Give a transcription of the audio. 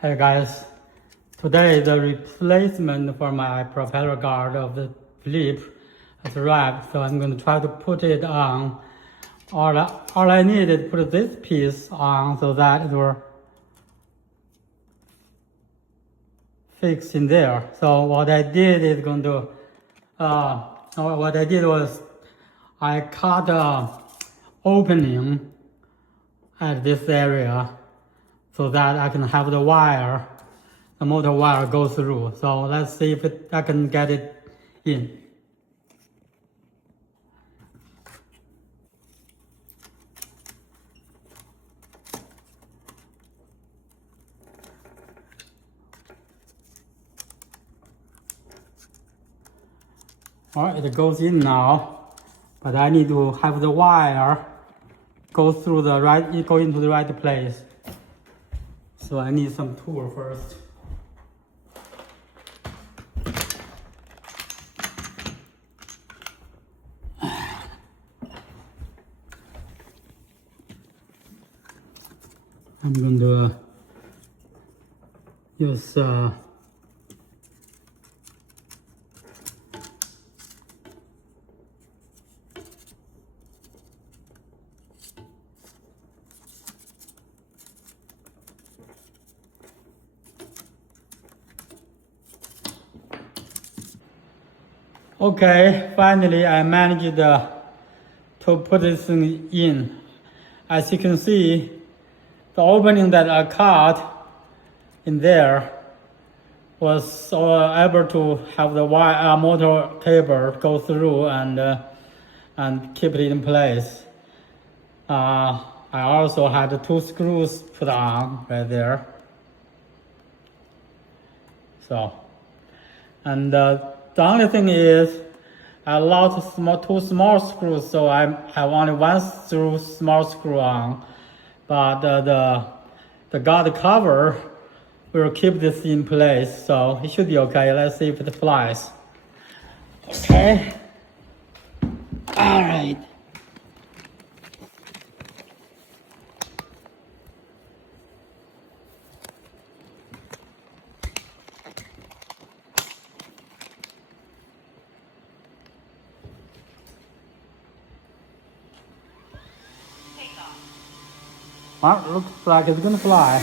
Hey guys, today the replacement for my propeller guard of the Flip has arrived, so I'm going to try to put it on. All I need is put this piece on so that it will fix in there. So what I did is what I did was I cut an opening at this area so that I can have the motor wire go through. So let's see if I can get it in. Alright, it goes in now, but I need to have the wire go into the right place. So I need some tool first. I'm going to use Okay, finally I managed to put this thing in. As you can see, the opening that I cut in there was able to have the motor cable go through and keep it in place. I also had 2 screws put on right there. So, and the only thing is I lost 2 small screws, so I have only 1 small screw on. But the guard cover will keep this in place, so it should be okay. Let's see if it flies. Okay. All right. Well, looks like it's gonna fly.